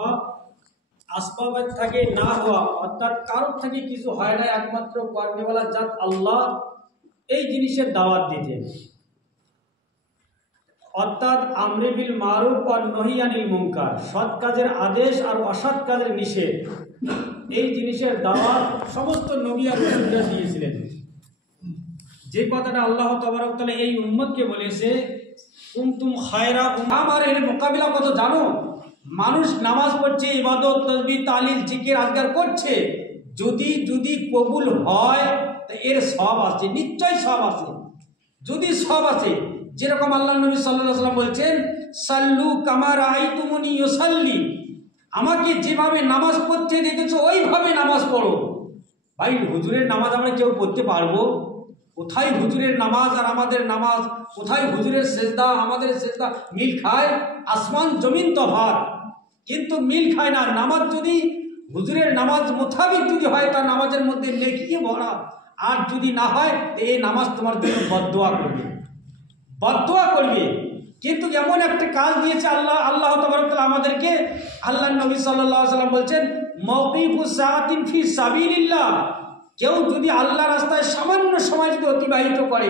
সব আসবাবের থেকে না হওয়া, অর্থাৎ কারোর থেকে কিছু হয় না, একমাত্র কর্মেওয়ালা জাত আল্লাহ এই জিনিসের দাওয়াত দিতেন। অর্থাৎ আমরে বিল মারুফ আর নহি আনিল মুনকার, সৎ কাজের আদেশ আর অসৎ কাজের নিষেধ, এই জিনিসের দাওয়াত সমস্ত নবী আর রাসূলরা দিয়েছিলেন। যে কথাটা আল্লাহ তাবারক তাআলা এই উম্মতকে বলেছে, কুনতুম খায়রা উম্মাহ, আমার এর মোকাবিলা কত জানো? মানুষ নামাজ পড়ছে, ইবাদত, তাসবিহ, তাহলিল, জিকির, আজকার করছে, যদি কবুল হয় তো এর সওয়াব আছে, নিশ্চয় সওয়াব আছে। যদি সওয়াব আছে, যেরকম আল্লাহ নবী সাল্লাল্লাহু আলাইহি ওয়াসাল্লাম বলছেন, সাল্লু কামা রাআইতুমুনি ইউসাল্লি, আমাকে যেভাবে নামাজ পড়তে দেখেছো ওইভাবে নামাজ পড়ো। ভাই, হুজুরের নামাজ আমরা কেউ পড়তে পারবো? কোথায় হুজুরের নামাজ আর আমাদের নামাজ, কোথায় হুজুরের সেজদা আমাদের সেজদা মিল খায়? আসমান জমিন তফাৎ, কিন্তু মিল খায় না। নামাজ যদি হুজুরের নামাজ মোতাবিক যদি হয়, তার নামাজের মধ্যে নেকি ভরা, আর যদি না হয় এই নামাজ তোমার জন্য বদদোয়া করবে, বদদোয়া করবে। কিন্তু এমন একটা কাজ দিয়েছে আল্লাহ তাবারক তাআলা আমাদেরকে, আল্লাহর নবী সাল্লাল্লাহু আলাইহি ওয়াসাল্লাম বলছেন, মাওকিফুস সাআতিন ফি সাবিলিল্লাহ, কেউ যদি আল্লাহ রাস্তায় সামান্য সময় যদি অতিবাহিত করে,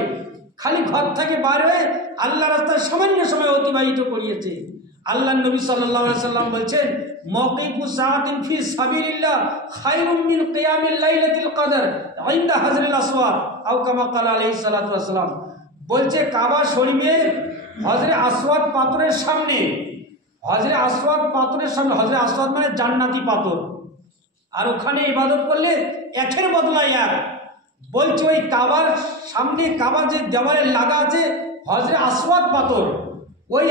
খালি ঘর থেকে বার হয়ে আল্লাহ রাস্তায় সামান্য সময় অতিবাহিত করিয়েছে, আল্লাহর নবী সাল্লাল্লাহু আলাইহি ওয়াসাল্লাম বলছেন, মাওকিফুস সাআতিন ফি সাবিলিল্লাহ খায়রুম মিন কিয়ামিল লাইলাতিল কদর ইনদা হাজরিল আসওয়াদ, আও কামা ক্বালা আলাইহিস সালাতু ওয়াস সালাম। বলছে কাবা শরীফে হজরে আসওয়াদ পাথরের সামনে, হজরে আসওয়াদ পাথরের সামনে, হজরে আসওয়াদ মানে জান্নাতি পাথর, আর ওখানে ইবাদত করলে একের বদলায় এক। বলছে ওই কাবার সামনে, কাবা যে দেওয়ালে লাগা আছে হজরে আসওয়াদ পাথর, ওই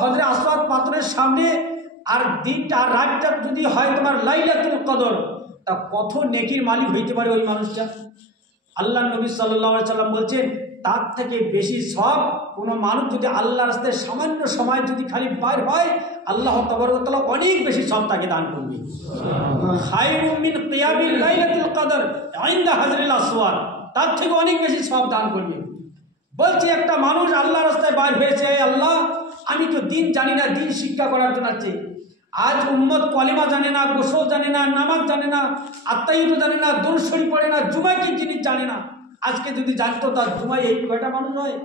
হজরে আসওয়াদ পাথরের সামনে আর দিনটা আর রাতটা যদি হয় তোমার লাইলাতুল কদর, তা কত নেকির মালিক হইতে পারে ওই মানুষটা। আল্লাহ নবী সাল্লাল্লাহু আলাইহি ওয়াসাল্লাম বলছেন, তার থেকে বেশি সব কোনো মানুষ যদি আল্লাহর রাস্তায় সামান্য সময় যদি খালি বাইর হয়, আল্লাহ তাবারক ওয়া তাআলা অনেক বেশি সব তাকে দান করবে। খায়রুম মিন কিয়ামিল লাইলাতুল কদর ইনদা হাজরিল আসওয়াদ, তার থেকে অনেক বেশি সব দান করবে। বলছে একটা মানুষ আল্লাহর রাস্তায় বাইর হয়েছে, আল্লাহ আমি তো দিন জানি না, দিন শিক্ষা করার জন্য আছে। আজ উম্মত কলেমা জানে না, গোসল জানে না, নামাজ জানে না, আত্মাইয়ত জানে না, দরুদ শরীফ পড়ে না, জুমা কি জিনিস জানে না। আজকে যদি জানতো, তার জুমায় এই কয়টা মানুষ হয়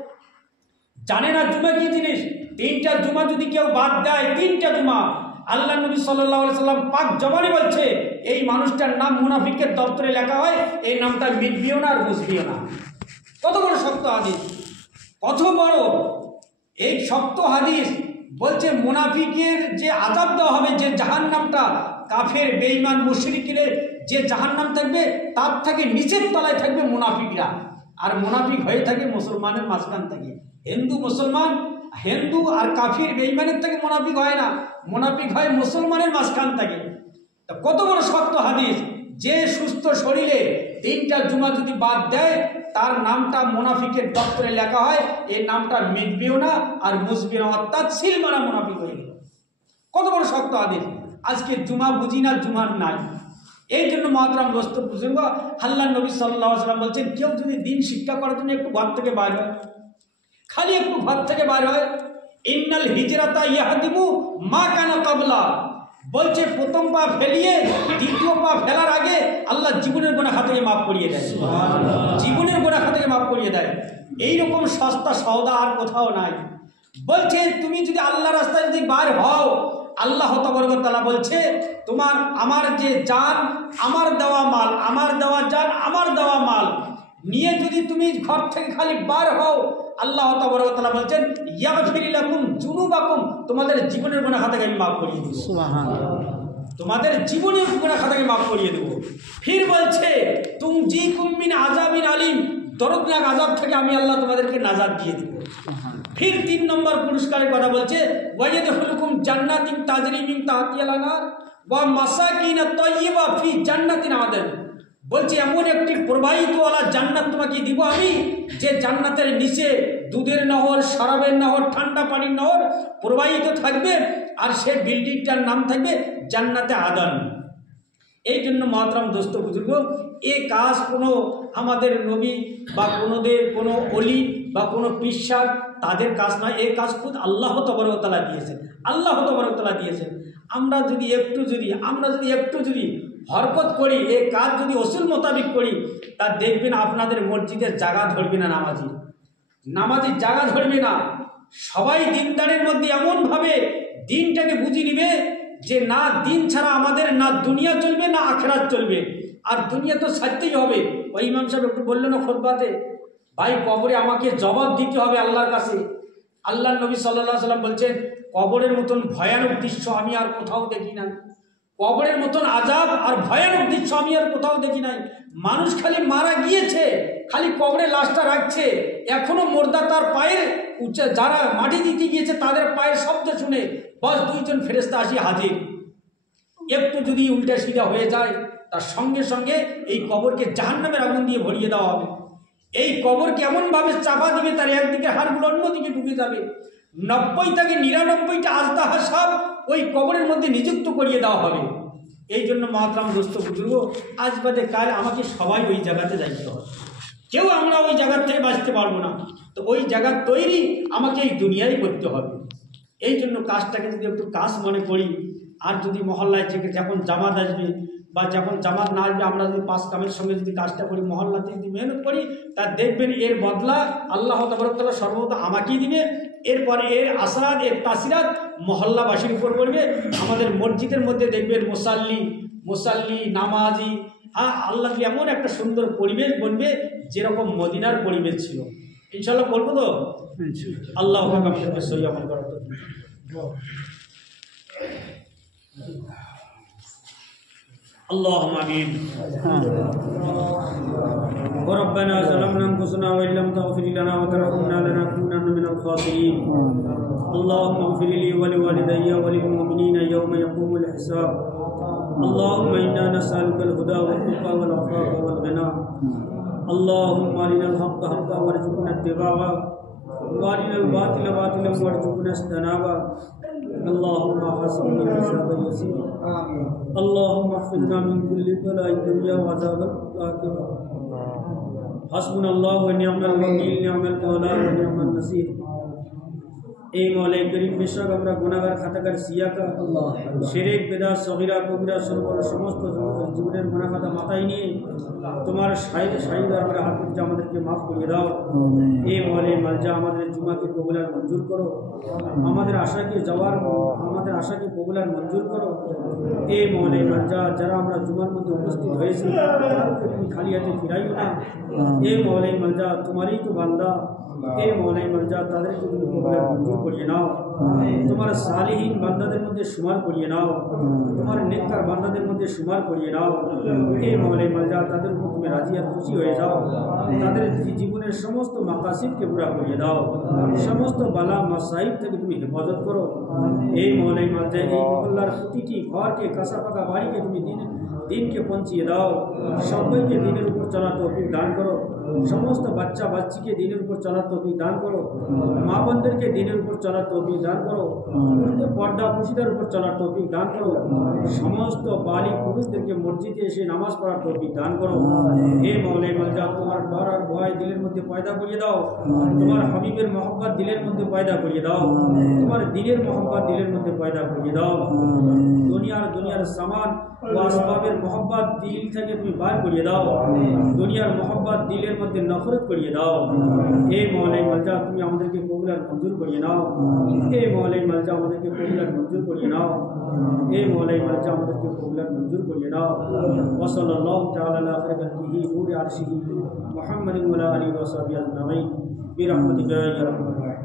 জানে না জুমা কি জিনিস। 3টা জুমা যদি কেউ বাদ দেয়, 3টা জুমা, আল্লাহ নবী সাল্লাল্লাহু আলাইহি সাল্লাম পাক জবানে বলছে এই মানুষটার নাম মুনাফিকের দপ্তরে লেখা হয়, এই নামটা মিটবিও না আর বুঝবিও না। কত বড় শক্ত হাদিস, কত বড় এই শক্ত হাদিস। বলছে মুনাফিকের যে আযাব দেওয়া হবে, যে জাহান্নামটা, কাফের বেঈমান মুশরিকদের যে জাহান্নাম থাকবে, তার থেকে নিচের তলায় থাকবে মুনাফিকরা। আর মুনাফিক হয়ে থাকে মুসলমানের মাঝখান থেকে। হিন্দু মুসলমান, হিন্দু আর কাফির বেঈমানের থেকে মুনাফিক হয় না, মুনাফিক হয় মুসলমানের মাঝখান থেকে। তা কত বড় শক্ত হাদিস। যে সুস্থ শরীরে 3টা জুমা যদি বাদ দেয়, তার নামটা মুনাফিকের দপ্তরে লেখা হয়, এই নামটা মিটবেও না আর মুছবেও না, অর্থাৎ সিলমারা মুনাফিক হয়ে গেল। কত বড় শক্ত হাদিস। আজকে জুমা বুঝি না, জুমার নাই। এই জন্য মহতরম দোস্ত বুঝুন, আল্লাহর নবী সাল্লাল্লাহু আলাইহি ওয়াসাল্লাম বলছেন, কেউ যদি দিন শিক্ষা করার জন্য একটু ঘর থেকে বাইর হয়, খালি একটু ঘর থেকে বাইর হয়, ইন্নাল হিজরাতা ইয়াহদিমু মা কানা ক্বাবলা, বলছে প্রথম পা ফেলিয়ে দ্বিতীয় পা ফেলার আগে আল্লাহ জীবনের গুনাহ থেকে মাফ করিয়ে দেয়, জীবনের গুনাহ থেকে মাফ করিয়ে দেয়। এইরকম সস্তা সওদা আর কোথাও নাই। বলছে তুমি যদি আল্লাহ রাস্তায় যদি বার হও, আল্লাহ তাবারক ওয়া তাআলা বলছে তোমার আমার যে জান, আমার দেওয়া মাল, আমার দেওয়া জান, আমার দেওয়া মাল নিয়ে যদি তুমি ঘর থেকে খালি বার হও, আল্লাহ তাবারক ওয়া তাআলা বলছেন ইয়াগফির লাকুম যুনুবাকুম, তোমাদের জীবনের গুনাহ থেকে আমি মাফ করিয়ে দেব। সুবহানাল্লাহ, তোমাদের জীবনের গুনাহ থেকে মাফ করিয়ে দেব। ফির বলছে তুমজিকুম মিন আযাবিন আলিম, দরদনাক আযাব থেকে আমি আল্লাহ তোমাদেরকে নাজাত দিয়ে দেব। ফির 3 নম্বর পুরস্কারের কথা বলছে, ওয়ায়াদখুলুকুম জান্নাতিন তাজরি মিন তাহতিহাল আনহার ওয়া মাসাকিন তাইয়্যিবা ফি জান্নাতিন আদন, বলছে এমন একটি প্রবাহিতওয়ালা জান্নাত তোমাকে দিব আমি, যে জান্নাতের নিচে দুধের নহর, শরাবের নহর, ঠান্ডা পানির নহর প্রবাহিত থাকবে, আর সে বিল্ডিংটার নাম থাকবে জান্নাতে আদন। এই জন্য মহতরম দোস্ত বুজুর্গ, এ কাজ কোনো আমাদের নবী বা কোনো অলি বা কোনো পিসার তাদের কাজ নয়, এই কাজ খুদ আল্লাহ তাবারক ওয়া তাআলা দিয়েছেন, আল্লাহ তাবারক ওয়া তাআলা দিয়েছেন। আমরা যদি একটু যদি হরকত করি, এই কাজ যদি অসুল মোতাবিক করি, তা দেখবেন আপনাদের মসজিদের জায়গা ধরবে না, নামাজির জায়গা ধরবে না। সবাই দিনদারের মধ্যে এমনভাবে দিনটাকে বুঝে নিবে যে না দিন ছাড়া আমাদের না দুনিয়া চলবে না আখিরাত চলবে, আর দুনিয়া তো ছাড়তেই হবে। ওই ইমাম সাহেব একটু বললো না খুতবাতে, ভাই কবরে আমাকে জবাব দিতে হবে আল্লাহর কাছে। আল্লাহ নবী সাল্লাল্লাহু আলাইহি সাল্লাম বলছেন, কবরের মতন ভয়ানক দৃশ্য আমি আর কোথাও দেখি নাই, কবরের মতন আযাব আর ভয়ানক দৃশ্য আমি আর কোথাও দেখি নাই। মানুষ খালি মারা গিয়েছে, খালি কবরে লাশটা রাখছে, এখনো মুর্দা তার পায়ের যারা মাটি দিতে গিয়েছে তাদের পায়ের শব্দ শুনে বস দুইজন ফেরেশতা আসি হাজির। একটু যদি উল্টা সিধা হয়ে যায় তার সঙ্গে সঙ্গে এই কবরকে জাহান্নামের আগুন দিয়ে ভরিয়ে দেওয়া হবে। এই কবরকে এমনভাবে চাপা দিবে তার একদিকে হাড়গুলো অন্যদিকে ঢুকে যাবে। 90 থেকে 99টা আজদাহা সাপ ওই কবরের মধ্যে নিযুক্ত করিয়ে দেওয়া হবে। এই জন্য মহতরম দোস্ত বুজুর্গ, আজ বাদে কাল আমাকে সবাই ওই জায়গাতে যাইতে হবে, কেউ আমরা ওই জায়গার থেকে বাঁচতে পারবো না। তো ওই জায়গার তৈরি আমাকে এই দুনিয়ায় করতে হবে। এই জন্য কাজটাকে যদি একটু কাজ মনে করি, আর যদি মহল্লায় থেকে যখন জামাত আসবে বা যখন জামাত না আসবে আমরা যদি 5 কামের সঙ্গে যদি কাজটা করি, মহল্লাতে যদি মেহনত করি, তা দেখবেন এর বদলা আল্লাহ তাবারক ওয়া তাআলা সর্বদা আমাকেই দিবে। এরপর এর আসরাত এর তাসিরাত মহল্লাবাসীর উপর পড়বে। আমাদের মসজিদের মধ্যে দেখবেন মুসাল্লি নামাজি, আল্লাহ এমন একটা সুন্দর পরিবেশ বনবে যেরকম মদিনার পরিবেশ ছিল। ইনশাআল্লাহ বলবো তো, আল্লাহ আমাদেরকে সহি আমল করার তৌফিক। اللهم آمين. وربنا ظلمنا أنفسنا وإن لم تغفر لنا وترحمنا لنكونن من الخاسرين. اللهم اغفر لي ولوالدي وللمؤمنين يوم يقوم الحساب. اللهم إنا نسألك الهدى والتقى والعفاف والغنى. اللهم أرنا الحق حقا وارزقنا اتباعه وأرنا الباطل باطلا وارزقنا اجتنابه. اللهم حاسبنا حسابا يسيرا. اللهم احفظنا من كل بلاء الدنيا وعذاب الآخرة. حسبنا الله ونعم الوكيل، نعم المولى ونعم النصير. এই মওলাই করিম, বেশক আমরা গুনাহগার খাতাকার সিয়াকা শিরক বিদআত সগীরা কবিরা সমস্ত জীবনের গুনাহ খাতা মাথায় নিয়ে তোমার শাহিদ আমরা হাত তুলছি, আমাদেরকে মাফ করে দাও। এই মওলাই মালজা আমাদের জুমাকে কবুল আর মঞ্জুর করো, আমাদের আশাকে কবুল আর মঞ্জুর করো। এই মওলাই মালজা যারা আমরা জুমার মধ্যে উপস্থিত হয়েছি তুমি খালি হাতে ফিরাইও না। এই মওলাই মালজা তোমারই তো বান্দা, এই মওলাই মালজা তাদেরকে তুমি কবুল আর মঞ্জুর করিয়ে নাও। তোমার সালিহীন বান্দাদের মধ্যে শুমার করিয়ে নাও, তোমার নেককার বান্দাদের মধ্যে শুমার করিয়ে নাও। এই মওলাই মালজা তাদের উপর তুমি রাজি আর খুশি হয়ে যাও, তাদের জীবনের সমস্ত মাকাসিদকে পুরা করিয়ে দাও, সমস্ত বালা মাসাইব থেকে তুমি হেফাজত করো। এই মওলাই মালজা এই মহল্লার প্রতিটি ঘরকে, কাঁচা পাকা বাড়িকে তুমি দিনকে পৌঁছিয়ে দাও, সবাইকে দিনের উপর চলার তৌফিক দান করো, সমস্ত বাচ্চা বাচ্চিকে দিনের উপর চলার তৌফিক দান করো, মা বোনদেরকে দিনের উপর চলার তৌফিক দান করো, পর্দা পুরুষদের উপর চলার তৌফিক দান করো, সমস্ত বালিক পুরুষদেরকে মসজিদে এসে নামাজ পড়ার তৌফিক দান করো। হে মওলাই মালজা তোমার ডর আর ভয় দিলের মধ্যে পয়দা করিয়ে দাও, তোমার হাবিবের মহব্বত দিলের মধ্যে পয়দা করিয়ে দাও, তোমার দিনের মহব্বত দিলের মধ্যে পয়দা করিয়ে দাও। দুনিয়ার সামান ও আসবাবের মহব্বত দিল থেকে তুমি বার করিয়ে দাও, দুনিয়ার মহব্বত দিলের মধ্যে নফরত করিয়ে দাও। হে মওলাই মালজা তুমি আমাদেরকে কবুল আর মঞ্জুর করিয়ে নাও। হে মওলাই মালজা আমাদেরকে কবুল আর মঞ্জুর করিয়ে নাও। হে মওলাই মালজা আমাদেরকে কবুল আর মঞ্জুর করিয়ে নাও। ওয়া সাল্লাল্লাহু তাআলা আলা খায়রি নূরি আরশিহি মুহাম্মাদিন ওয়া আলা আলিহি ওয়া সাহবিহি আজমাইন বিরহমাতিকা ইয়া রাব্বাল আলামিন।